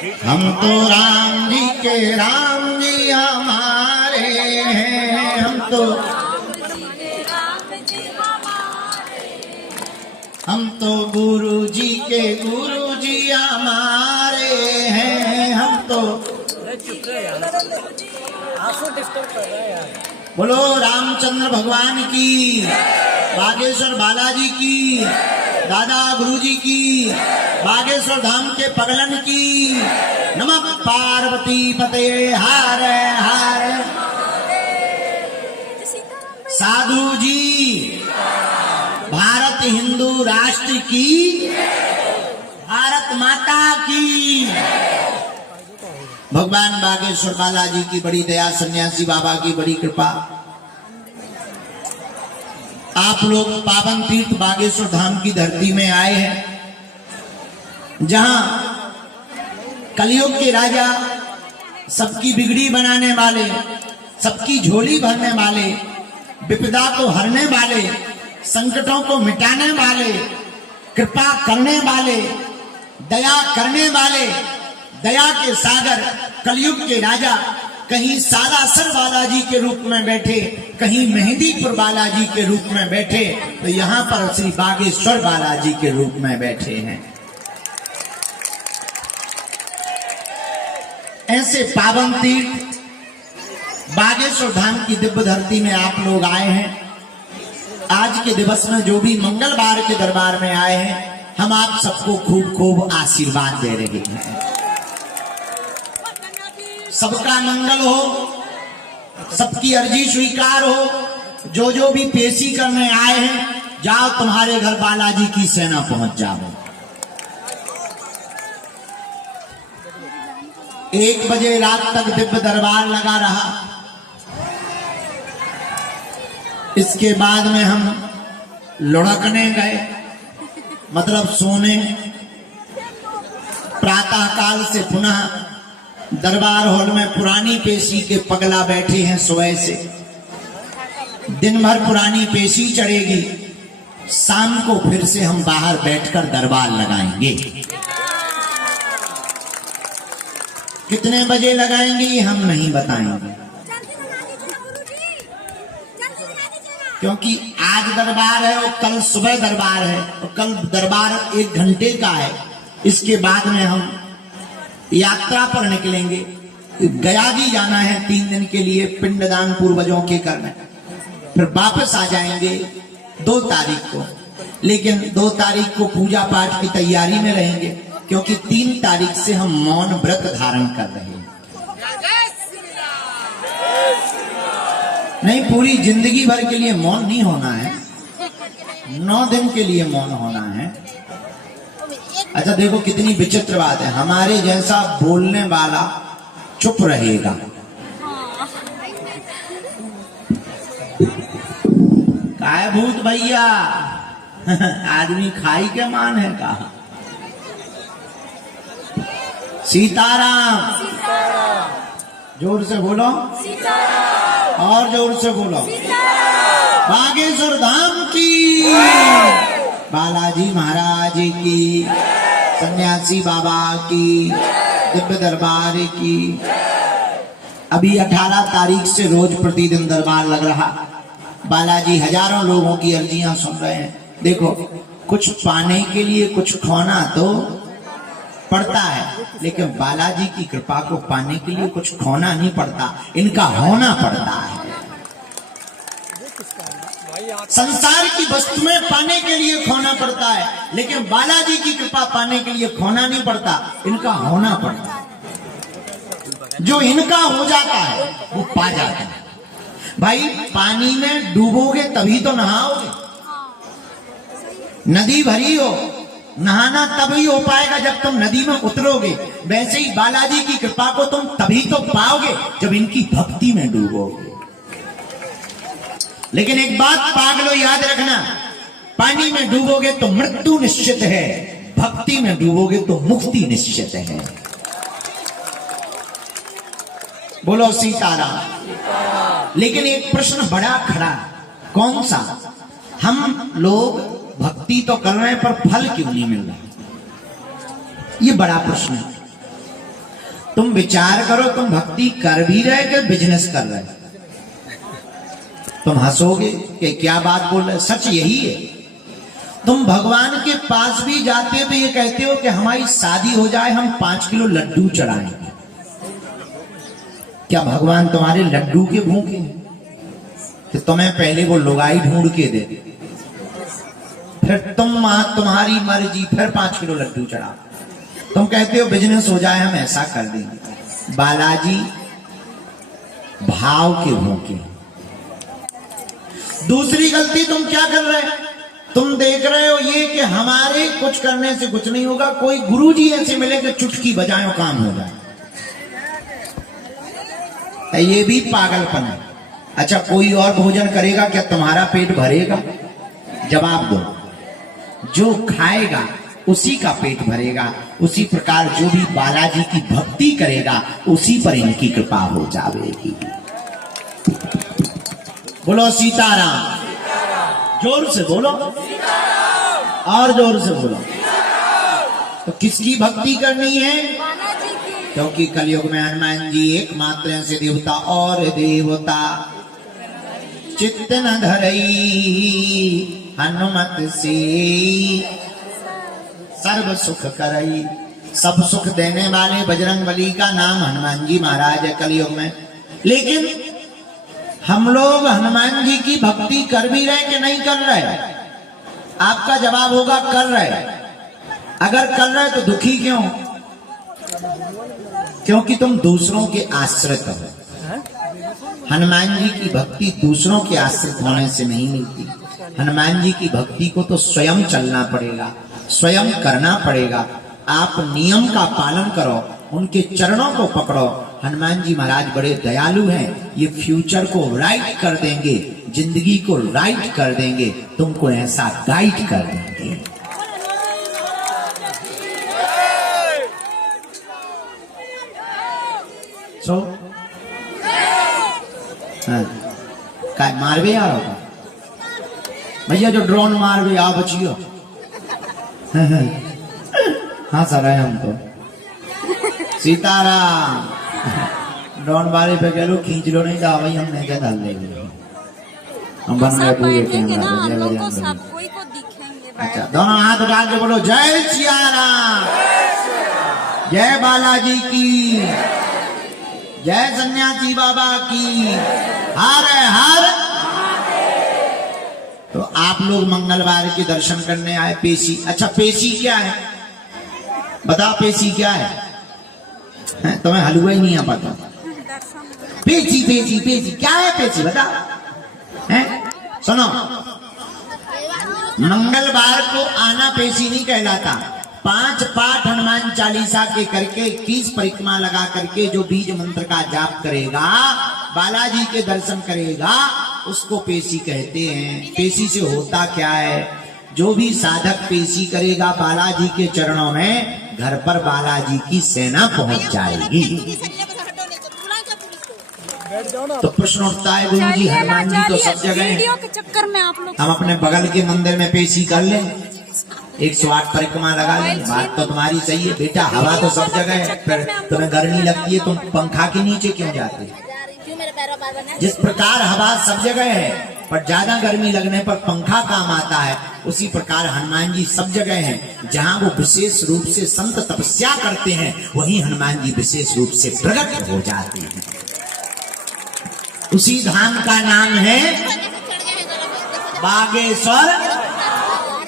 हम तो राम जी के राम जी हमारे हैं, हम तो गुरु जी के गुरु जी हमारे हैं, हम तो। बोलो रामचंद्र भगवान की, बागेश्वर बालाजी की, दादा गुरुजी की, बागेश्वर धाम के पगलन की। नमः पार्वती पते हर हर। साधु जी, भारत हिंदू राष्ट्र की, भारत माता की। भगवान बागेश्वर बालाजी की बड़ी दया, सन्यासी बाबा की बड़ी कृपा। आप लोग पावन तीर्थ बागेश्वर धाम की धरती में आए हैं, जहां कलयुग के राजा, सबकी बिगड़ी बनाने वाले, सबकी झोली भरने वाले, विपदा को हरने वाले, संकटों को मिटाने वाले, कृपा करने वाले, दया करने वाले, दया के सागर कलयुग के राजा, कहीं सालासर बालाजी के रूप में बैठे, कहीं मेहंदीपुर बालाजी के रूप में बैठे, तो यहाँ पर श्री बागेश्वर बालाजी के रूप में बैठे हैं। ऐसे पावन तीर्थ बागेश्वर धाम की दिव्य धरती में आप लोग आए हैं। आज के दिवस में जो भी मंगलवार के दरबार में आए हैं, हम आप सबको खूब खूब आशीर्वाद दे रहे हैं। सबका मंगल हो, सबकी अर्जी स्वीकार हो। जो जो भी पेशी करने आए हैं, जाओ तुम्हारे घर बालाजी की सेना पहुंच जाओ। 1 बजे रात तक दिव्य दरबार लगा रहा। इसके बाद में हम लुढ़कने गए, मतलब सोने। प्रातः काल से पुनः दरबार हॉल में पुरानी पेशी के पगला बैठे हैं सुबह से। दिन भर पुरानी पेशी चढ़ेगी, शाम को फिर से हम बाहर बैठकर दरबार लगाएंगे। कितने बजे लगाएंगे हम नहीं बताएंगे, क्योंकि आज दरबार है और कल सुबह दरबार है, और कल दरबार 1 घंटे का है। इसके बाद में हम यात्रा पर निकलेंगे। गया भी जाना है 3 दिन के लिए, पिंडदान पूर्वजों के करने। फिर वापस आ जाएंगे 2 तारीख को। लेकिन 2 तारीख को पूजा पाठ की तैयारी में रहेंगे, क्योंकि 3 तारीख से हम मौन व्रत धारण कर रहे हैं। नहीं, पूरी जिंदगी भर के लिए मौन नहीं होना है, 9 दिन के लिए मौन होना है। अच्छा देखो कितनी विचित्र बात है, हमारे जैसा बोलने वाला चुप रहेगा, काय भूत भैया आदमी खाई के मान है कहा। सीताराम, जोर से बोलो, और जोर से बोलो। बागेश्वर धाम की, बालाजी महाराज की, सन्यासी बाबा की, दिव्य दरबार की। अभी 18 तारीख से रोज प्रतिदिन दरबार लग रहा। बालाजी हजारों लोगों की अर्जियां सुन रहे हैं। देखो, कुछ पाने के लिए कुछ खोना तो पड़ता है, लेकिन बालाजी की कृपा को पाने के लिए कुछ खोना नहीं पड़ता, इनका होना पड़ता है। संसार की वस्तुएं पाने के लिए खोना पड़ता है, लेकिन बालाजी की कृपा पाने के लिए खोना नहीं पड़ता, इनका होना पड़ता है। जो इनका हो जाता है वो पा जाता है। भाई पानी में डूबोगे तभी तो नहाओगे। नदी भरी हो, नहाना तभी हो पाएगा जब तुम नदी में उतरोगे। वैसे ही बालाजी की कृपा को तुम तभी तो पाओगे जब इनकी भक्ति में डूबोगे। लेकिन एक बात पागलो याद रखना, पानी में डूबोगे तो मृत्यु निश्चित है, भक्ति में डूबोगे तो मुक्ति निश्चित है। बोलो सीताराम। लेकिन एक प्रश्न बड़ा खड़ा, कौन सा? हम लोग भक्ति तो कर रहे हैं पर फल क्यों नहीं मिल रहा? ये बड़ा प्रश्न है। तुम विचार करो, तुम भक्ति कर भी रहे कि बिजनेस कर रहे? तुम हंसोगे कि क्या बात बोल रहे, सच यही है। तुम भगवान के पास भी जाते हो तो ये कहते हो कि हमारी शादी हो जाए, हम 5 किलो लड्डू चढ़ाएंगे। क्या भगवान तुम्हारे लड्डू के भूखे हैं? कि तुम्हें पहले वो लुगाई ढूंढ के दे, फिर तुम्हारी मर्जी, फिर 5 किलो लड्डू चढ़ा। तुम कहते हो बिजनेस हो जाए, हम ऐसा कर देंगे। बालाजी भाव के भूखे। दूसरी गलती तुम क्या कर रहे हो? तुम देख रहे हो ये कि हमारे कुछ करने से कुछ नहीं होगा, कोई गुरुजी ऐसे मिले कि चुटकी बजाए काम हो जाए। ये भी पागलपन है। अच्छा, कोई और भोजन करेगा क्या तुम्हारा पेट भरेगा? जवाब दो। जो खाएगा उसी का पेट भरेगा। उसी प्रकार जो भी बालाजी की भक्ति करेगा उसी पर इनकी कृपा हो जाएगी। बोलो सीताराम। जोर से बोलो, और जोर से बोलो। तो किसकी भक्ति करनी है? क्योंकि कलयुग में हनुमान जी एकमात्र ऐसे देवता, और देवता चित्त न धरई हनुमत से सर्व सुख करई। सब सुख देने वाले बजरंगबली का नाम हनुमान जी महाराज है कलयुग में। लेकिन हम लोग हनुमान जी की भक्ति कर भी रहे कि नहीं कर रहे? आपका जवाब होगा कर रहे। अगर कर रहे तो दुखी क्यों? क्योंकि तुम दूसरों के आश्रित हो। हनुमान जी की भक्ति दूसरों के आश्रित होने से नहीं मिलती। हनुमान जी की भक्ति को तो स्वयं चलना पड़ेगा, स्वयं करना पड़ेगा। आप नियम का पालन करो, उनके चरणों को पकड़ो। हनुमान जी महाराज बड़े दयालु हैं। ये फ्यूचर को राइट कर देंगे, जिंदगी को राइट कर देंगे, तुमको ऐसा गाइड कर देंगे। सो काय मारवे आ भैया, जो ड्रोन मारवे आ बचियो। हाँ सर है हम तो। सीताराम। ड्रोन वाले पे कह लो खींच लो, नहीं तो भाई हमने क्या डाल लेंगे हम बन गए पूरे कैमरा। अच्छा, दोनों हाथ डाल के बोलो जय सिया राम, जय बालाजी की, जय सन्यासी बाबा की, हर हर। तो आप लोग मंगलवार के दर्शन करने आए पेशी। अच्छा, पेशी क्या है बताओ? पेशी क्या है? तुम्हें हलवा ही नहीं आ पाता। पेशी पेशी पेशी क्या है? पेशी बताओ। हैं? सुनो, मंगलवार को आना पेशी नहीं कहलाता। 5 पाठ हनुमान चालीसा के करके 21 परिक्रमा लगा करके जो बीज मंत्र का जाप करेगा, बालाजी के दर्शन करेगा, उसको पेशी कहते हैं। पेशी से होता क्या है? जो भी साधक पेशी करेगा बालाजी के चरणों में, घर पर बालाजी की सेना पहुंच जाएगी। तो प्रश्न उठता है गुरु जी, हनुमान जी तो सब जगह हैं, हम अपने बगल के मंदिर में पेशी कर लें, 108 परिक्रमा लगा लें। बात तो तुम्हारी सही है बेटा, हवा तो सब जगह है। फिर तुम्हें गर्मी लगती है, तुम पंखा के नीचे क्यों जाते? जिस प्रकार हवा सब जगह है पर ज्यादा गर्मी लगने पर पंखा काम आता है, उसी प्रकार हनुमान जी सब जगह हैं। जहाँ वो विशेष रूप से संत तपस्या करते हैं, वहीं हनुमान जी विशेष रूप से प्रकट हो जाते हैं। उसी धाम का नाम है बागेश्वर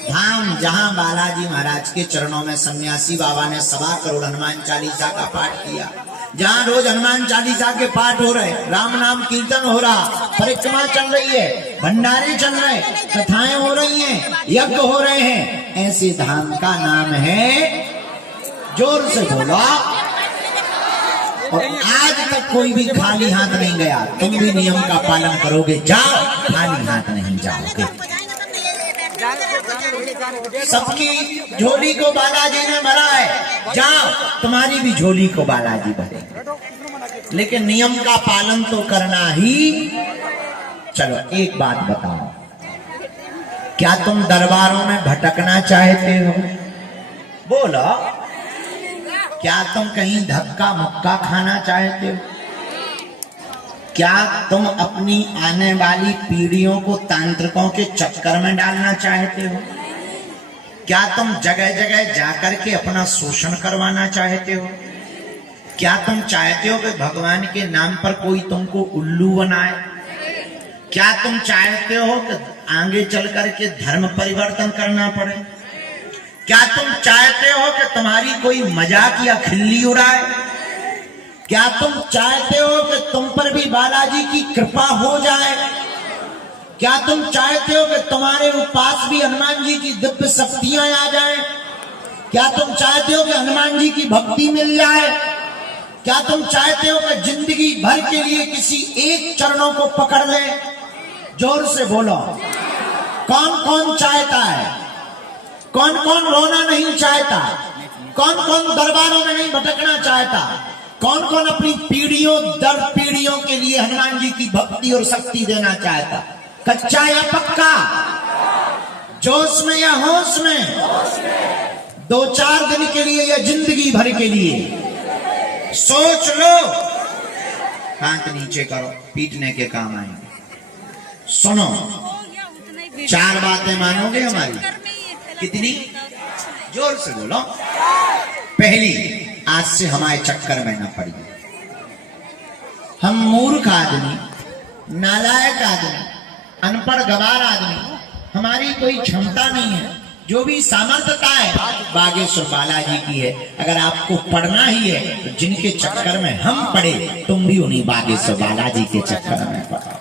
धाम, जहाँ बालाजी महाराज के चरणों में सन्यासी बाबा ने 1.25 करोड़ हनुमान चालीसा का पाठ किया। जहाँ रोज हनुमान चालीसा के पाठ हो रहे, राम नाम कीर्तन हो रहा, परिक्रमा चल रही है, भंडारे चल रहे, कथाएं हो रही हैं, यज्ञ हो रहे हैं, ऐसे धाम का नाम है, जोर से बोलो। और आज तक कोई भी खाली हाथ नहीं गया। तुम भी नियम का पालन करोगे, जाओ, खाली हाथ नहीं जाओगे। सबकी झोली को बालाजी ने भरा है, जाओ, तुम्हारी भी झोली को बालाजी भरे। लेकिन नियम का पालन तो करना ही। चलो एक बात बताओ, क्या तुम दरबारों में भटकना चाहते हो? बोलो, क्या तुम कहीं धक्का मुक्का खाना चाहते हो? क्या तुम अपनी आने वाली पीढ़ियों को तांत्रिकों के चक्कर में डालना चाहते हो? क्या तुम जगह जगह जाकर के अपना शोषण करवाना चाहते हो? क्या तुम चाहते हो कि भगवान के नाम पर कोई तुमको उल्लू बनाए? क्या तुम चाहते हो कि आगे चल करके धर्म परिवर्तन करना पड़े? क्या तुम चाहते हो कि तुम्हारी कोई मजाक या खिल्ली उड़ाए? क्या तुम चाहते हो कि तुम पर भी बालाजी की कृपा हो जाए? क्या तुम चाहते हो कि तुम्हारे पास भी हनुमान जी की दिव्य शक्तियां आ जाएं? क्या तुम चाहते हो कि हनुमान जी की भक्ति मिल जाए? क्या तुम चाहते हो कि जिंदगी भर के लिए किसी एक चरणों को पकड़ ले? जोर से बोलो, कौन कौन चाहता है? कौन कौन रोना नहीं चाहता? कौन कौन दरबारों में नहीं भटकना चाहता? कौन कौन अपनी पीढ़ियों दर पीढ़ियों के लिए हनुमान जी की भक्ति और शक्ति देना चाहता? कच्चा या पक्का? जोश में या होश में? 2-4 दिन के लिए या जिंदगी भर के लिए? सोच लो। हाथ नीचे करो, पीटने के काम आएंगे। सुनो, 4 बातें मानोगे हमारी? कितनी? जोर से बोलो। पहली, आज से हमारे चक्कर में न पड़िए। हम मूर्ख आदमी, नालायक आदमी, अनपढ़ गवार आदमी, हमारी कोई क्षमता नहीं है। जो भी सामर्थ्यता है बागेश्वर बालाजी की है। अगर आपको पढ़ना ही है तो जिनके चक्कर में हम पढ़े, तुम भी उन्हीं बागेश्वर बालाजी के चक्कर में पढ़ो।